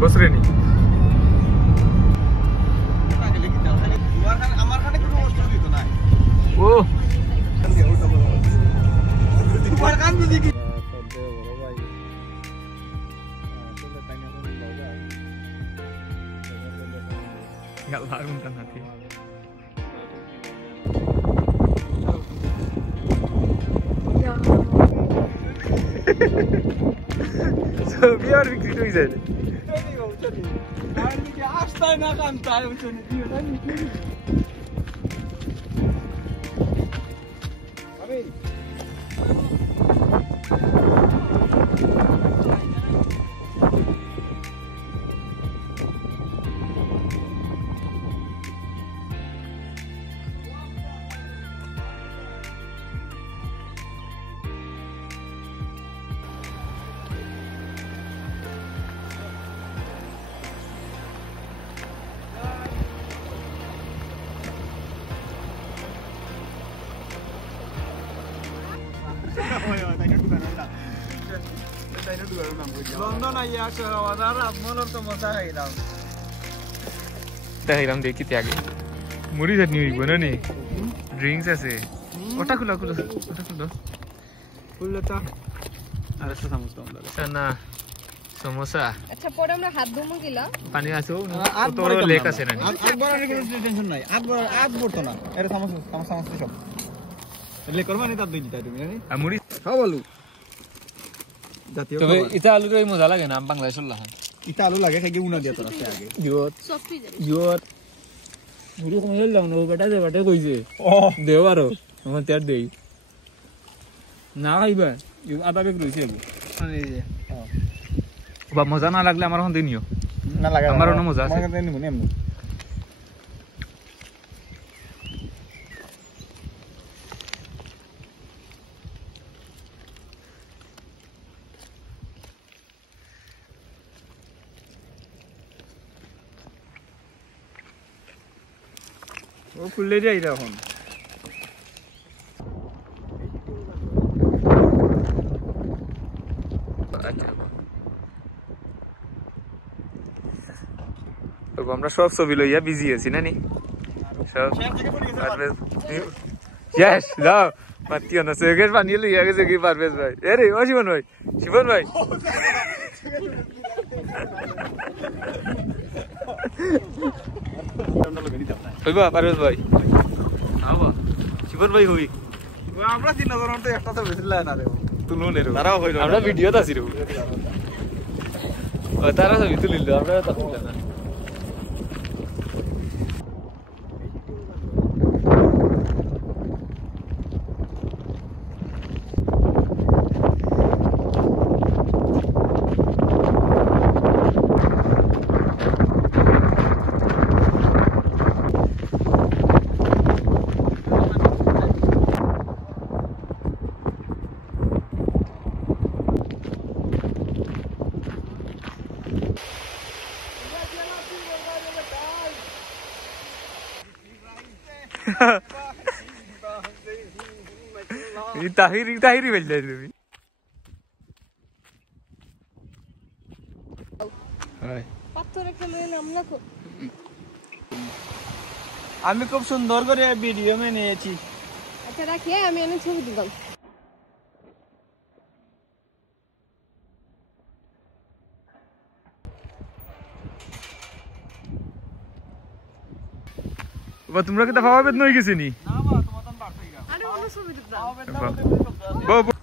বস রে নি আমার খানে কোনো অসুবিধা নাই ও তোমার কান বুঝি কি galar untan hati so biar bikin itu izin আর কি আসতাই না কান্তাই উঠনে দিও না আমি লন্ডন আইয়া সরাওয়াদার মনের তো মজা খাইলাম দেখাইলাম দেখি আগে মুড়ি চাটনি হইব না নি ড্রিঙ্কস আছে ওটা খুলো খুলো ওটা খুলো খুললে তো আর একটা চামচ দাও আমরা চানা সমোসা আচ্ছা পরে আমরা হাত ধুমু গিলা পানি আছে তোর লেক আছে না আকবর এর কোনো টেনশন নাই আকবর তো না এর চামচ সব লেক করবা নি তার দুই দিতা তুমি জানি আর মুড়ি সব আলু জাতীয় তবে এটা আলুর এই মজা লাগে না বাংলাদেশের লাহান ইতা আলু লাগে খাইকে উনা দিয়া তোর আছে আগে ইয়ত সফটি যাবে ইয়ত মুড়ি কমে লাও না বেটা দে বেটা কইছে দেও আরো আমার তেল দেই না খাইবা আদা বেগ রইছে এই যে বা মজা না লাগলে আমার হন দিনিও না লাগা আমারও না মজা আছে আমার কাছে নিমু নেমু ও খুললে যাই এখন আমরা সব ছবি লইয়া বিজি আছি না নি সব यस যাও পাতিও না সেগের পানি লইয়া গেছে কি পারভেজ ভাই আরে ও জীবন ভাই হইবা পারভেজ ভাই আবা জীবন ভাই হই আমরা তিনজন তো একটা তো বেশি লাগে না রে তুলুন রে তারাও হইলো আমরা ভিডিওতে আছি রে ও তারা ছবি তুলিল আমরা তা তুললা না তাহিরি বললে তুমি পাথর একটা লয়ে নাম রাখো আমি খুব সুন্দর করে ভিডিও নিয়েছি আচ্ছা রাখি আমি এনে ছবি দিলাম তোমরা কি তা ভাবা বেদ নই গেছিনি আরে অন্য ছবি দিলাম